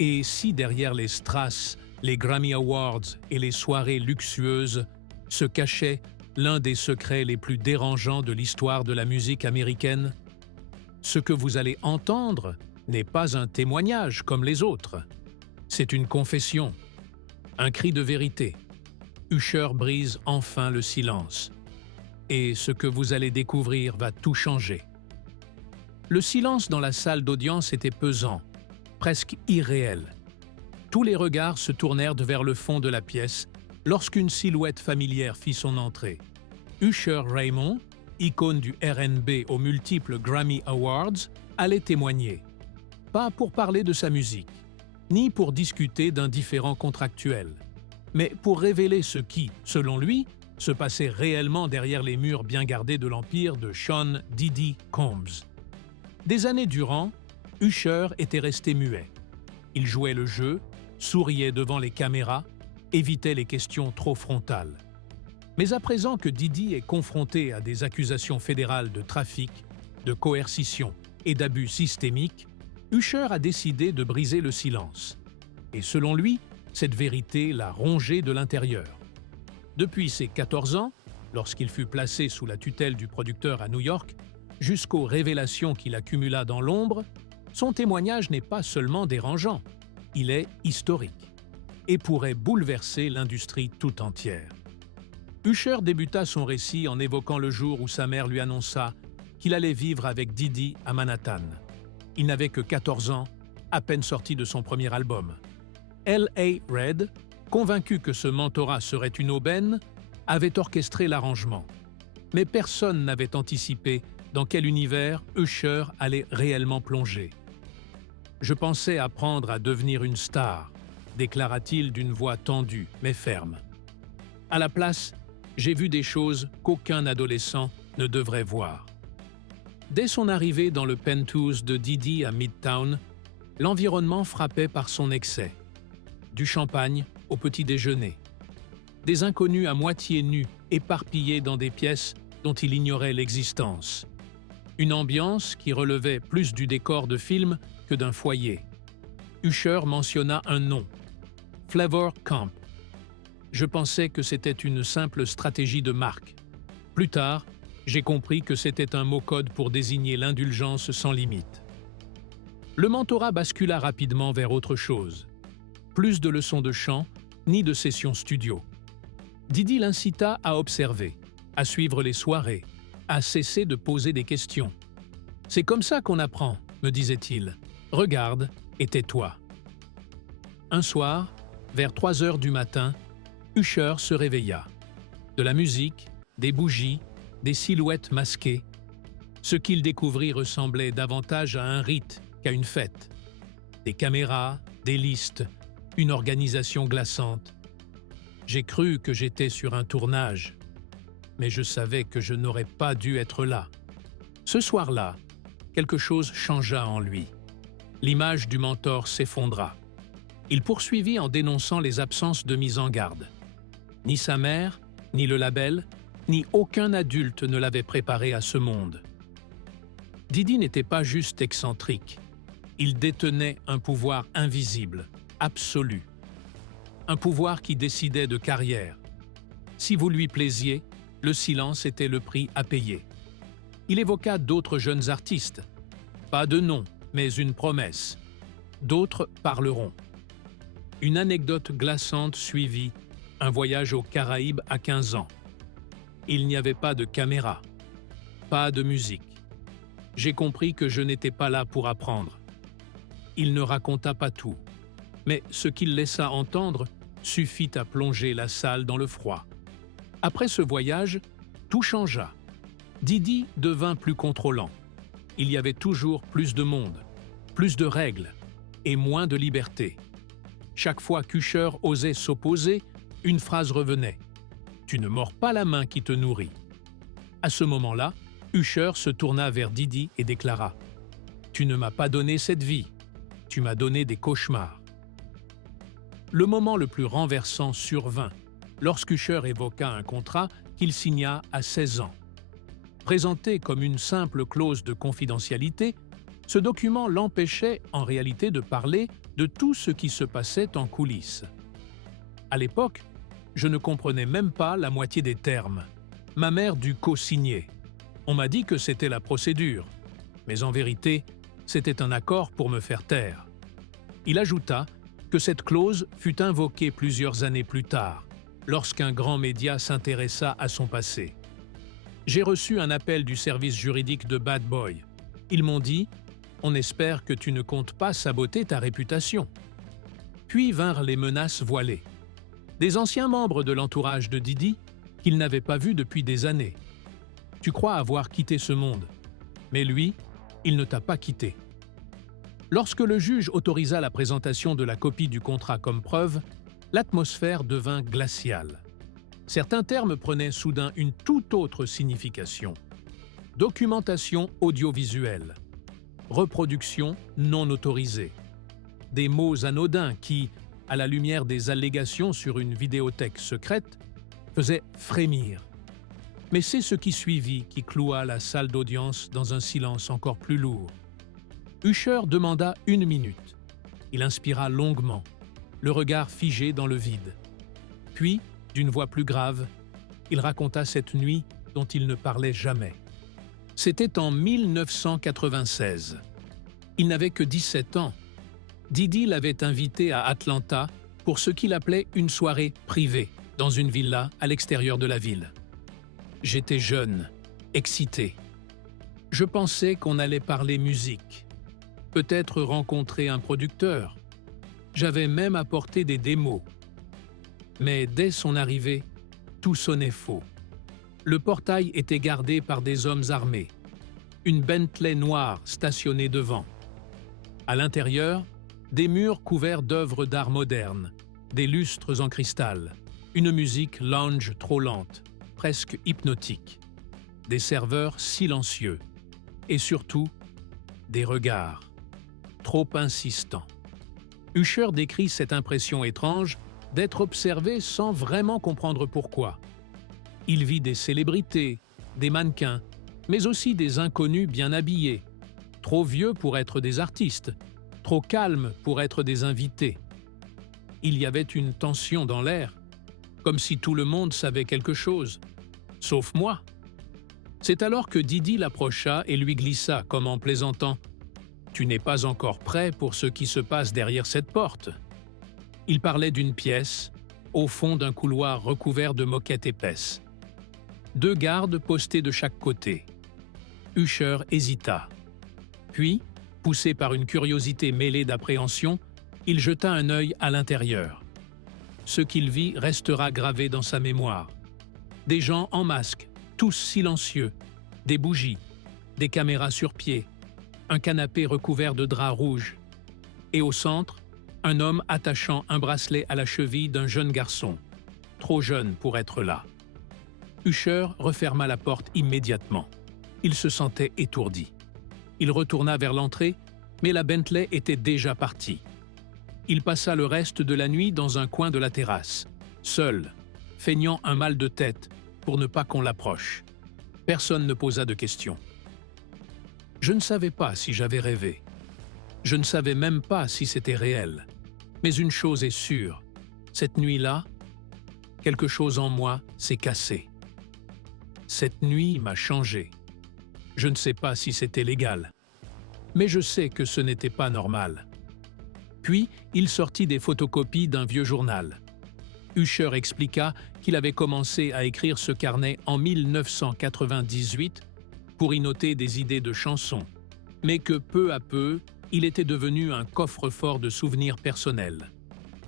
Et si derrière les Strass, les Grammy Awards et les soirées luxueuses se cachait l'un des secrets les plus dérangeants de l'histoire de la musique américaine? Ce que vous allez entendre n'est pas un témoignage comme les autres. C'est une confession, un cri de vérité. Usher brise enfin le silence. Et ce que vous allez découvrir va tout changer. Le silence dans la salle d'audience était pesant, presque irréel. Tous les regards se tournèrent vers le fond de la pièce lorsqu'une silhouette familière fit son entrée. Usher Raymond, icône du R&B aux multiples Grammy Awards, allait témoigner. Pas pour parler de sa musique, ni pour discuter d'un différend contractuel, mais pour révéler ce qui, selon lui, se passait réellement derrière les murs bien gardés de l'empire de Sean Diddy Combs. Des années durant, Usher était resté muet. Il jouait le jeu, souriait devant les caméras, évitait les questions trop frontales. Mais à présent que Diddy est confronté à des accusations fédérales de trafic, de coercition et d'abus systémiques, Usher a décidé de briser le silence. Et selon lui, cette vérité l'a rongé de l'intérieur. Depuis ses 14 ans, lorsqu'il fut placé sous la tutelle du producteur à New York, jusqu'aux révélations qu'il accumula dans l'ombre, son témoignage n'est pas seulement dérangeant, il est historique et pourrait bouleverser l'industrie tout entière. Usher débuta son récit en évoquant le jour où sa mère lui annonça qu'il allait vivre avec Diddy à Manhattan. Il n'avait que 14 ans, à peine sorti de son premier album. L.A. Red, convaincu que ce mentorat serait une aubaine, avait orchestré l'arrangement. Mais personne n'avait anticipé dans quel univers Usher allait réellement plonger. « Je pensais apprendre à devenir une star », déclara-t-il d'une voix tendue mais ferme. « À la place, j'ai vu des choses qu'aucun adolescent ne devrait voir. » Dès son arrivée dans le penthouse de Diddy à Midtown, l'environnement frappait par son excès. Du champagne au petit déjeuner. Des inconnus à moitié nus, éparpillés dans des pièces dont il ignorait l'existence. Une ambiance qui relevait plus du décor de film que d'un foyer. Usher mentionna un nom, Flavor Camp. Je pensais que c'était une simple stratégie de marque. Plus tard, j'ai compris que c'était un mot-code pour désigner l'indulgence sans limite. Le mentorat bascula rapidement vers autre chose. Plus de leçons de chant, ni de sessions studio. Diddy l'incita à observer, à suivre les soirées, à cesser de poser des questions. « C'est comme ça qu'on apprend », me disait-il. « Regarde et tais-toi. » Un soir, vers 3 heures du matin, Usher se réveilla. De la musique, des bougies, des silhouettes masquées. Ce qu'il découvrit ressemblait davantage à un rite qu'à une fête. Des caméras, des listes, une organisation glaçante. J'ai cru que j'étais sur un tournage, mais je savais que je n'aurais pas dû être là. Ce soir-là, quelque chose changea en lui. L'image du mentor s'effondra. Il poursuivit en dénonçant les absences de mise en garde. Ni sa mère, ni le label, ni aucun adulte ne l'avait préparé à ce monde. Diddy n'était pas juste excentrique. Il détenait un pouvoir invisible, absolu. Un pouvoir qui décidait de carrière. Si vous lui plaisiez, le silence était le prix à payer. Il évoqua d'autres jeunes artistes. Pas de nom, mais une promesse. D'autres parleront. Une anecdote glaçante suivit, un voyage aux Caraïbes à 15 ans. Il n'y avait pas de caméra, pas de musique. J'ai compris que je n'étais pas là pour apprendre. Il ne raconta pas tout, mais ce qu'il laissa entendre suffit à plonger la salle dans le froid. Après ce voyage, tout changea. Diddy devint plus contrôlant. Il y avait toujours plus de monde, plus de règles et moins de liberté. Chaque fois qu'Usher osait s'opposer, une phrase revenait. « Tu ne mords pas la main qui te nourrit ». À ce moment-là, Usher se tourna vers Diddy et déclara « Tu ne m'as pas donné cette vie, tu m'as donné des cauchemars ». Le moment le plus renversant survint lorsqu'Usher évoqua un contrat qu'il signa à 16 ans. Présenté comme une simple clause de confidentialité, ce document l'empêchait en réalité de parler de tout ce qui se passait en coulisses. À l'époque, je ne comprenais même pas la moitié des termes. Ma mère dut co-signer. On m'a dit que c'était la procédure, mais en vérité, c'était un accord pour me faire taire. Il ajouta que cette clause fut invoquée plusieurs années plus tard, lorsqu'un grand média s'intéressa à son passé. J'ai reçu un appel du service juridique de Bad Boy. Ils m'ont dit « On espère que tu ne comptes pas saboter ta réputation ». Puis vinrent les menaces voilées. Des anciens membres de l'entourage de Didi qu'il n'avait pas vu depuis des années. « Tu crois avoir quitté ce monde, mais lui, il ne t'a pas quitté ». Lorsque le juge autorisa la présentation de la copie du contrat comme preuve, l'atmosphère devint glaciale. Certains termes prenaient soudain une toute autre signification. Documentation audiovisuelle, reproduction non autorisée. Des mots anodins qui, à la lumière des allégations sur une vidéothèque secrète, faisaient frémir. Mais c'est ce qui suivit qui cloua la salle d'audience dans un silence encore plus lourd. Usher demanda 1 minute. Il inspira longuement, le regard figé dans le vide. Puis, d'une voix plus grave, il raconta cette nuit dont il ne parlait jamais. C'était en 1996. Il n'avait que 17 ans. Didi l'avait invité à Atlanta pour ce qu'il appelait une soirée privée, dans une villa à l'extérieur de la ville. J'étais jeune, excité. Je pensais qu'on allait parler musique, peut-être rencontrer un producteur. J'avais même apporté des démos. Mais dès son arrivée, tout sonnait faux. Le portail était gardé par des hommes armés. Une Bentley noire stationnée devant. À l'intérieur, des murs couverts d'œuvres d'art modernes, des lustres en cristal, une musique lounge trop lente, presque hypnotique, des serveurs silencieux et surtout des regards trop insistants. Usher décrit cette impression étrange d'être observé sans vraiment comprendre pourquoi. Il vit des célébrités, des mannequins, mais aussi des inconnus bien habillés, trop vieux pour être des artistes, trop calmes pour être des invités. Il y avait une tension dans l'air, comme si tout le monde savait quelque chose, sauf moi. C'est alors que Didi l'approcha et lui glissa, comme en plaisantant « Tu n'es pas encore prêt pour ce qui se passe derrière cette porte ». Il parlait d'une pièce, au fond d'un couloir recouvert de moquettes épaisses. 2 gardes postés de chaque côté. Usher hésita. Puis, poussé par une curiosité mêlée d'appréhension, il jeta un œil à l'intérieur. Ce qu'il vit restera gravé dans sa mémoire. Des gens en masque, tous silencieux, des bougies, des caméras sur pied, un canapé recouvert de drap rouge. Et au centre, un homme attachant un bracelet à la cheville d'un jeune garçon, trop jeune pour être là. Usher referma la porte immédiatement. Il se sentait étourdi. Il retourna vers l'entrée, mais la Bentley était déjà partie. Il passa le reste de la nuit dans un coin de la terrasse, seul, feignant un mal de tête pour ne pas qu'on l'approche. Personne ne posa de questions. Je ne savais pas si j'avais rêvé. Je ne savais même pas si c'était réel. Mais une chose est sûre, cette nuit-là, quelque chose en moi s'est cassé. Cette nuit m'a changé. Je ne sais pas si c'était légal, mais je sais que ce n'était pas normal. Puis, il sortit des photocopies d'un vieux journal. Usher expliqua qu'il avait commencé à écrire ce carnet en 1998 pour y noter des idées de chansons, mais que peu à peu, il était devenu un coffre-fort de souvenirs personnels.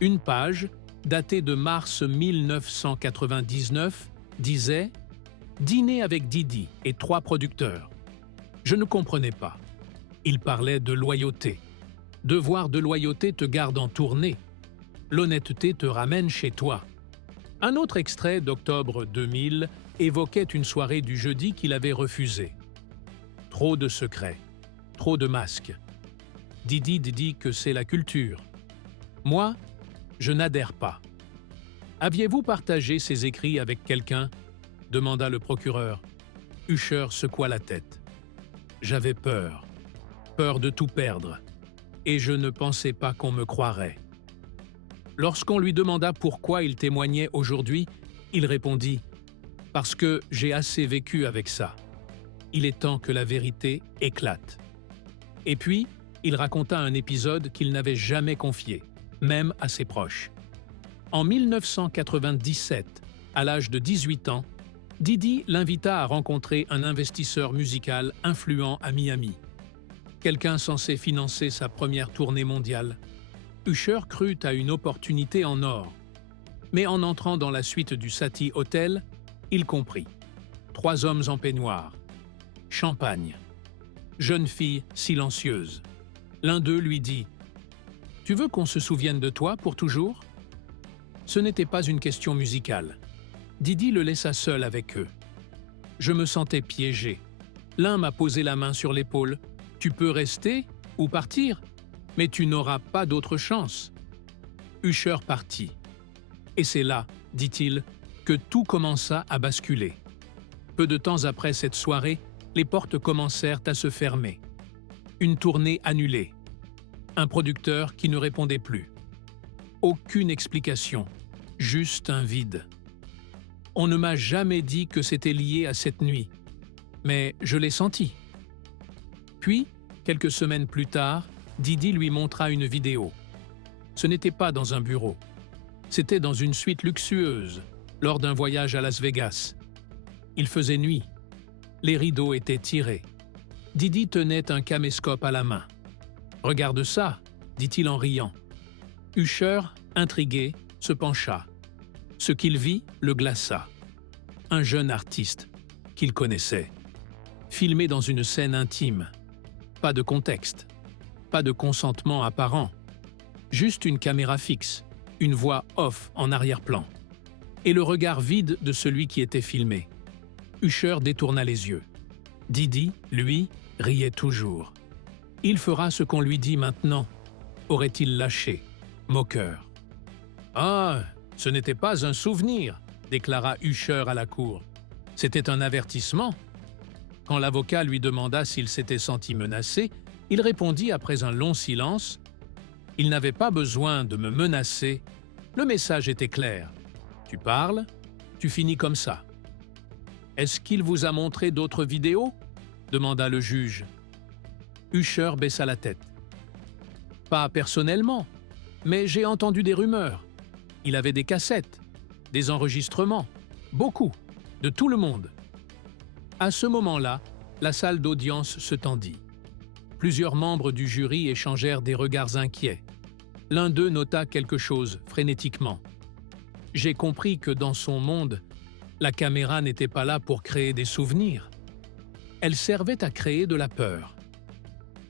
Une page, datée de mars 1999, disait « Dîner avec Didi et 3 producteurs ». Je ne comprenais pas. Il parlait de loyauté. Devoir de loyauté te garde en tournée. L'honnêteté te ramène chez toi. Un autre extrait d'octobre 2000 évoquait une soirée du jeudi qu'il avait refusée. Trop de secrets, trop de masques. Didi dit que c'est la culture. Moi, je n'adhère pas. Aviez-vous partagé ces écrits avec quelqu'un ? Demanda le procureur. Usher secoua la tête. J'avais peur. Peur de tout perdre. et je ne pensais pas qu'on me croirait. Lorsqu'on lui demanda pourquoi il témoignait aujourd'hui, il répondit « Parce que j'ai assez vécu avec ça. Il est temps que la vérité éclate. » Et puis, il raconta un épisode qu'il n'avait jamais confié, même à ses proches. En 1997, à l'âge de 18 ans, Didi l'invita à rencontrer un investisseur musical influent à Miami. Quelqu'un censé financer sa première tournée mondiale. Usher crut à une opportunité en or. Mais en entrant dans la suite du Satie Hotel, il comprit. 3 hommes en peignoir. Champagne. Jeune fille silencieuse. L'un d'eux lui dit « Tu veux qu'on se souvienne de toi pour toujours ?» Ce n'était pas une question musicale. Didi le laissa seul avec eux. Je me sentais piégé. L'un m'a posé la main sur l'épaule. « Tu peux rester ou partir, mais tu n'auras pas d'autre chance. » Usher partit. Et c'est là, dit-il, que tout commença à basculer. Peu de temps après cette soirée, les portes commencèrent à se fermer. Une tournée annulée. Un producteur qui ne répondait plus. Aucune explication, juste un vide. On ne m'a jamais dit que c'était lié à cette nuit, mais je l'ai senti. Puis, quelques semaines plus tard, Didi lui montra une vidéo. Ce n'était pas dans un bureau. C'était dans une suite luxueuse, lors d'un voyage à Las Vegas. Il faisait nuit. Les rideaux étaient tirés. Didi tenait un caméscope à la main. « Regarde ça !» dit-il en riant. Usher, intrigué, se pencha. Ce qu'il vit le glaça. Un jeune artiste qu'il connaissait, filmé dans une scène intime. Pas de contexte, pas de consentement apparent, juste une caméra fixe, une voix off en arrière-plan, et le regard vide de celui qui était filmé. Usher détourna les yeux. Didi, lui, riait toujours. « Il fera ce qu'on lui dit maintenant », aurait-il lâché, moqueur. « Ah, ce n'était pas un souvenir », déclara Usher à la cour. « C'était un avertissement. » Quand l'avocat lui demanda s'il s'était senti menacé, il répondit après un long silence « Il n'avait pas besoin de me menacer. Le message était clair. Tu parles, tu finis comme ça. » « Est-ce qu'il vous a montré d'autres vidéos ?» demanda le juge. Usher baissa la tête. « Pas personnellement, mais j'ai entendu des rumeurs. Il avait des cassettes, des enregistrements, beaucoup, de tout le monde. » À ce moment-là, la salle d'audience se tendit. Plusieurs membres du jury échangèrent des regards inquiets. L'un d'eux nota quelque chose frénétiquement. J'ai compris que dans son monde, la caméra n'était pas là pour créer des souvenirs. Elle servait à créer de la peur.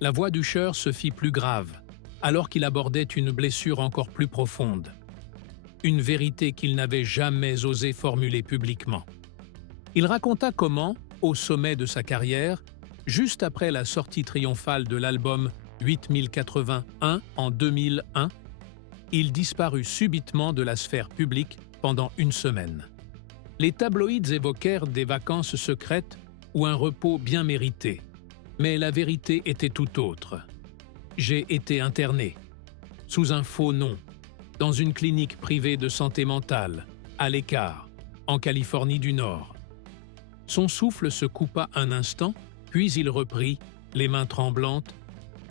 La voix d'Usher se fit plus grave, alors qu'il abordait une blessure encore plus profonde. Une vérité qu'il n'avait jamais osé formuler publiquement. Il raconta comment, au sommet de sa carrière, juste après la sortie triomphale de l'album 8081 en 2001, il disparut subitement de la sphère publique pendant une semaine. Les tabloïds évoquèrent des vacances secrètes ou un repos bien mérité, mais la vérité était tout autre. J'ai été interné, sous un faux nom, dans une clinique privée de santé mentale, à l'écart, en Californie du Nord. Son souffle se coupa un instant, puis il reprit, les mains tremblantes.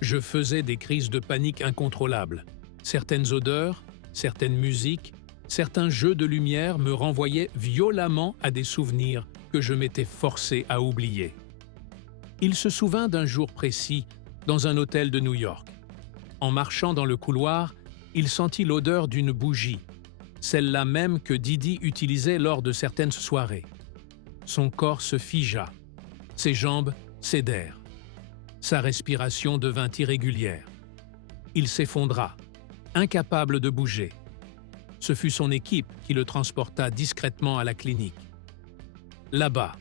Je faisais des crises de panique incontrôlables. Certaines odeurs, certaines musiques, certains jeux de lumière me renvoyaient violemment à des souvenirs que je m'étais forcé à oublier. Il se souvint d'un jour précis, dans un hôtel de New York. En marchant dans le couloir, il sentit l'odeur d'une bougie, celle-là même que Didi utilisait lors de certaines soirées. Son corps se figea, ses jambes cédèrent. Sa respiration devint irrégulière. Il s'effondra, incapable de bouger. Ce fut son équipe qui le transporta discrètement à la clinique. Là-bas,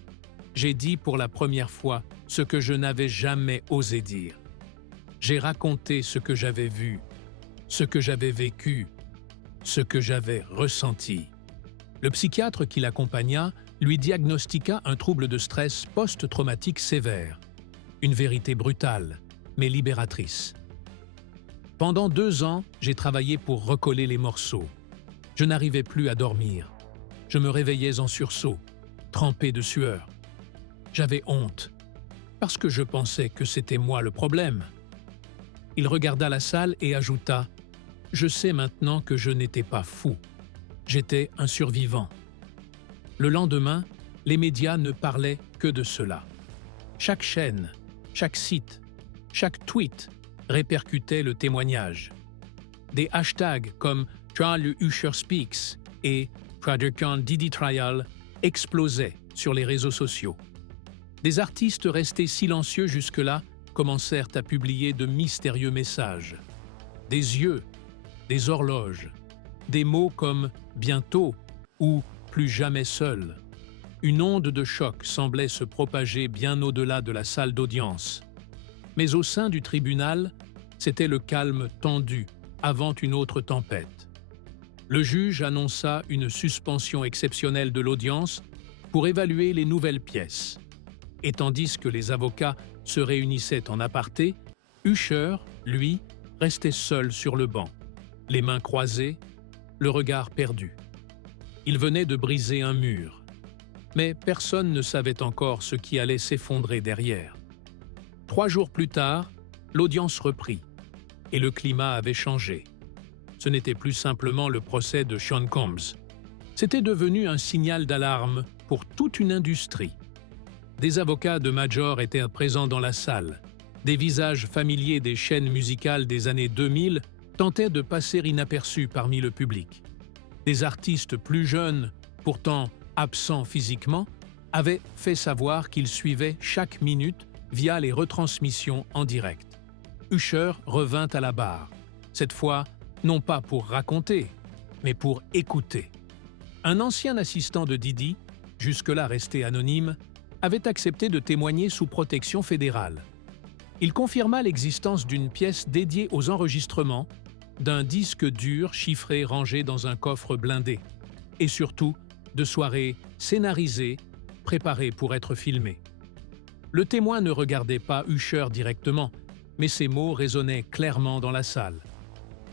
j'ai dit pour la première fois ce que je n'avais jamais osé dire. J'ai raconté ce que j'avais vu, ce que j'avais vécu, ce que j'avais ressenti. Le psychiatre qui l'accompagna lui diagnostiqua un trouble de stress post-traumatique sévère. Une vérité brutale, mais libératrice. Pendant 2 ans, j'ai travaillé pour recoller les morceaux. Je n'arrivais plus à dormir. Je me réveillais en sursaut, trempé de sueur. J'avais honte, parce que je pensais que c'était moi le problème. Il regarda la salle et ajouta « Je sais maintenant que je n'étais pas fou. J'étais un survivant. » Le lendemain, les médias ne parlaient que de cela. Chaque chaîne, chaque site, chaque tweet répercutait le témoignage. Des hashtags comme Trial Usher Speaks et Pradercan Diddy Trial explosaient sur les réseaux sociaux. Des artistes restés silencieux jusque-là commencèrent à publier de mystérieux messages. Des yeux, des horloges, des mots comme « bientôt » ou « plus jamais seul ». Une onde de choc semblait se propager bien au-delà de la salle d'audience. Mais au sein du tribunal, c'était le calme tendu avant une autre tempête. Le juge annonça une suspension exceptionnelle de l'audience pour évaluer les nouvelles pièces. Et tandis que les avocats se réunissaient en aparté, Usher, lui, restait seul sur le banc, les mains croisées, le regard perdu. Il venait de briser un mur. Mais personne ne savait encore ce qui allait s'effondrer derrière. 3 jours plus tard, l'audience reprit, et le climat avait changé. Ce n'était plus simplement le procès de Sean Combs. C'était devenu un signal d'alarme pour toute une industrie. Des avocats de major étaient présents dans la salle. Des visages familiers des chaînes musicales des années 2000 tentaient de passer inaperçus parmi le public. Des artistes plus jeunes, pourtant absents physiquement, avaient fait savoir qu'ils suivaient chaque minute via les retransmissions en direct. Usher revint à la barre, cette fois non pas pour raconter, mais pour écouter. Un ancien assistant de Diddy, jusque-là resté anonyme, avait accepté de témoigner sous protection fédérale. Il confirma l'existence d'une pièce dédiée aux enregistrements, d'un disque dur chiffré rangé dans un coffre blindé, et surtout de soirées scénarisées, préparées pour être filmées. Le témoin ne regardait pas Usher directement, mais ses mots résonnaient clairement dans la salle.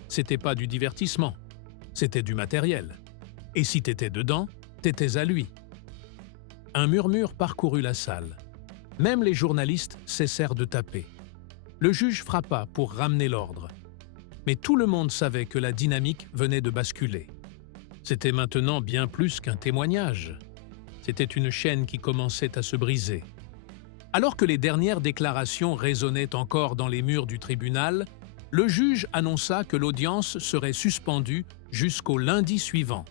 C'était pas du divertissement, c'était du matériel. Et si t'étais dedans, t'étais à lui. Un murmure parcourut la salle. Même les journalistes cessèrent de taper. Le juge frappa pour ramener l'ordre. Mais tout le monde savait que la dynamique venait de basculer. C'était maintenant bien plus qu'un témoignage. C'était une chaîne qui commençait à se briser. Alors que les dernières déclarations résonnaient encore dans les murs du tribunal, le juge annonça que l'audience serait suspendue jusqu'au lundi suivant.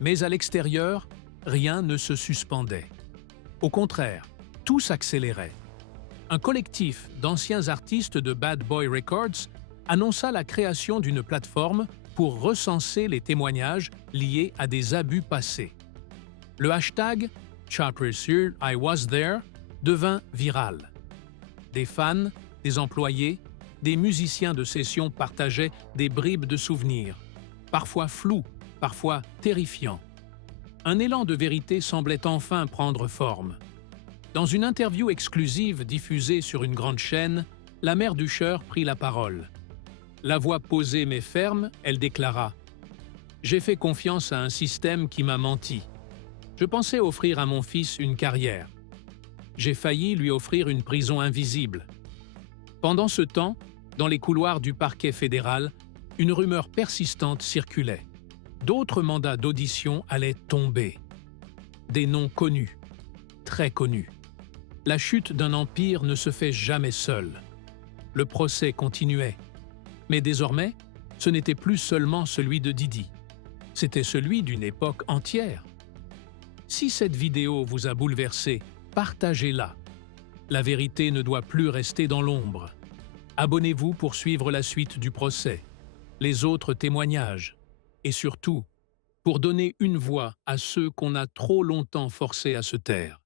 Mais à l'extérieur, rien ne se suspendait. Au contraire, tout s'accélérait. Un collectif d'anciens artistes de Bad Boy Records annonça la création d'une plateforme pour recenser les témoignages liés à des abus passés. Le hashtag #ChartResearch I Was There devint viral. Des fans, des employés, des musiciens de session partageaient des bribes de souvenirs, parfois flous, parfois terrifiants. Un élan de vérité semblait enfin prendre forme. Dans une interview exclusive diffusée sur une grande chaîne, la mère d'Usher prit la parole. La voix posée mais ferme, elle déclara « J'ai fait confiance à un système qui m'a menti. Je pensais offrir à mon fils une carrière. J'ai failli lui offrir une prison invisible. » Pendant ce temps, dans les couloirs du parquet fédéral, une rumeur persistante circulait. D'autres mandats d'audition allaient tomber. Des noms connus, très connus. La chute d'un empire ne se fait jamais seule. Le procès continuait. Mais désormais, ce n'était plus seulement celui de Diddy. C'était celui d'une époque entière. Si cette vidéo vous a bouleversé, partagez-la. La vérité ne doit plus rester dans l'ombre. Abonnez-vous pour suivre la suite du procès, les autres témoignages, et surtout, pour donner une voix à ceux qu'on a trop longtemps forcés à se taire.